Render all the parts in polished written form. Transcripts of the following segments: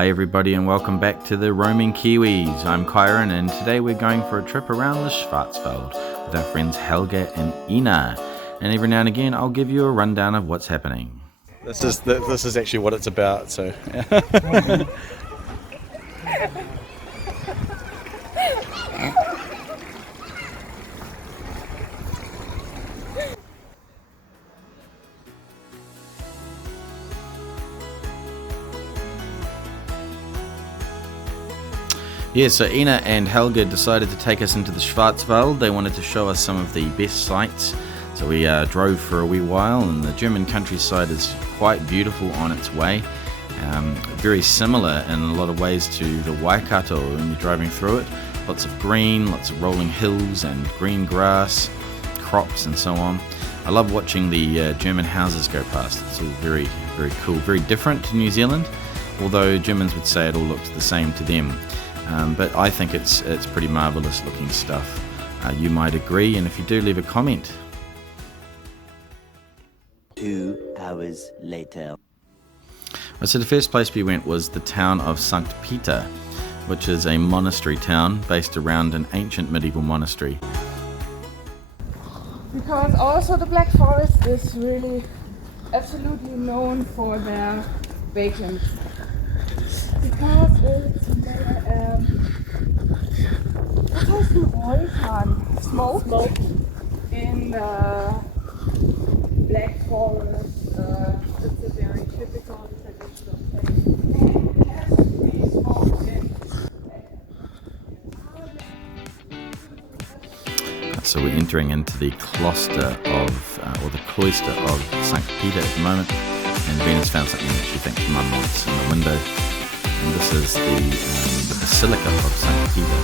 Hi everybody and welcome back to the Roaming Kiwis. I'm Kyron and today we're going for a trip around the Schwarzwald with our friends Helge and Ina. And every now and again I'll give you a rundown of what's happening. This is actually what it's about, so Yeah, so Ina and Helge decided to take us into the Schwarzwald. They wanted to show us some of the best sights. So we drove for a wee while, and the German countryside is quite beautiful on its way. Very similar in a lot of ways to the Waikato when you're driving through it. Lots of green, lots of rolling hills and green grass, crops and so on. I love watching the German houses go past. It's all very, very cool, very different to New Zealand, although Germans would say it all looks the same to them. But I think it's pretty marvellous looking stuff. You might agree, and if you do, leave a comment. 2 hours later. So the first place we went was the town of Sankt Peter, which is a monastery town based around an ancient medieval monastery. Because also the Black Forest is really absolutely known for their bacon. Because it's was heißt ein Räuchern? Smoke in the Black Forest. It's a very typical traditional place. So we're entering into the cloister of, or the cloister of Sankt Peter at the moment, and Venus found something that she thinks Mum wants in the window. And this is the Basilica of Sankt Peter,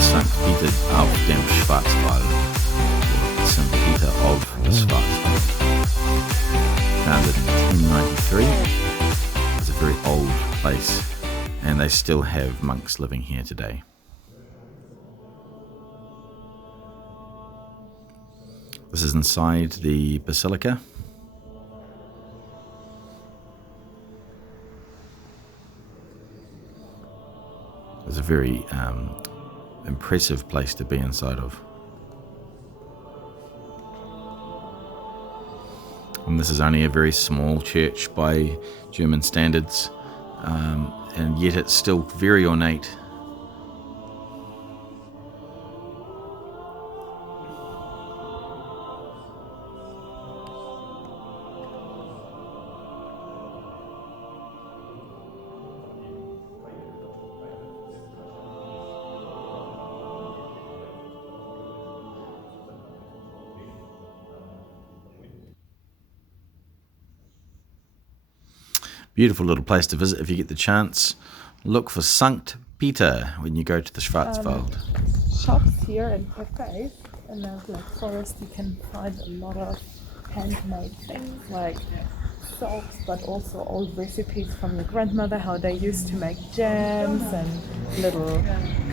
Sankt Peter auf dem Schwarzwald, or Sankt Peter of the Schwarzwald. Founded in 1093, it's a very old place, and they still have monks living here today. This is inside the basilica. It's a very impressive place to be inside of. And this is only a very small church by German standards, and yet it's still very ornate. Beautiful little place to visit if you get the chance. Look for Sankt Peter when you go to the Schwarzwald. Shops here and cafes in the Black Forest you can find a lot of handmade things like soaps, but also old recipes from your grandmother, how they used to make jams and little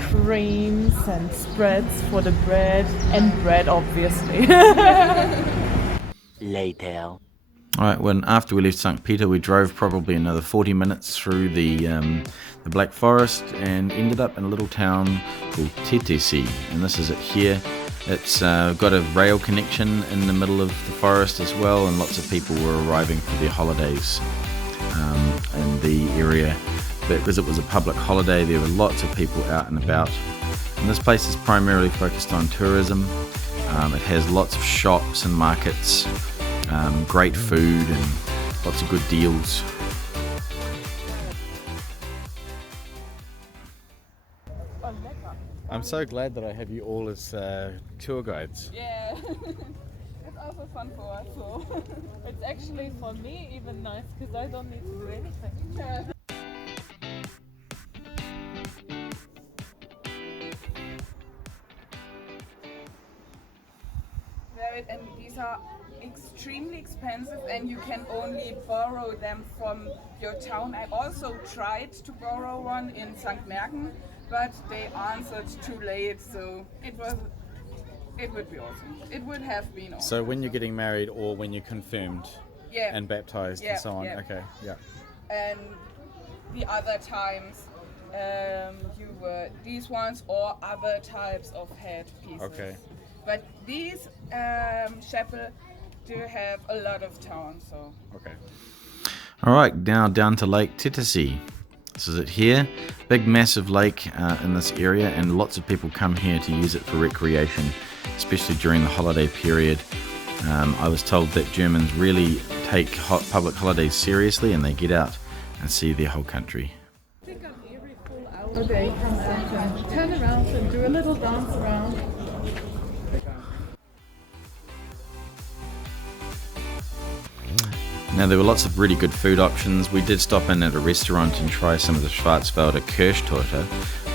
creams and spreads for the bread, and bread obviously. Later. Alright, after we left Sankt Peter, we drove probably another 40 minutes through the Black Forest and ended up in a little town called Titisee. And this is it here. It's got a rail connection in the middle of the forest as well, and lots of people were arriving for their holidays in the area. But because it was a public holiday, there were lots of people out and about. And this place is primarily focused on tourism. It has lots of shops and markets. Great food and lots of good deals. I'm so glad that I have you all as tour guides. Yeah, it's also fun for us. So it's actually for me even nice because I don't need to do anything. And these are extremely expensive, and you can only borrow them from your town. I also tried to borrow one in St. Merken, but they answered too late, so it would be awesome. It would have been awesome. So when you're getting married or when you're confirmed Yeah. and baptized Yeah, and so on. yeah. Okay, yeah. And the other times you were these ones or other types of head pieces. Okay. But these chapel do have a lot of town, so. Okay. All right, now down to Lake Titisee. This is it here. Big, massive lake in this area, and lots of people come here to use it for recreation, especially during the holiday period. I was told that Germans really take public holidays seriously, and they get out and see their whole country. I think on every full hour they come out and turn around and do a little dance around. Now, there were lots of really good food options. We did stop in at a restaurant and try some of the Schwarzwald Kirschtorte,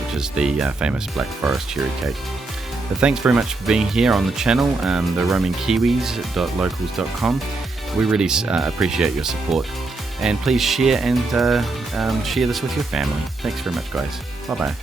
which is the famous Black Forest cherry cake. But thanks very much for being here on the channel, the roamingkiwis.locals.com. We really appreciate your support. And please share and share this with your family. Thanks very much, guys. Bye-bye.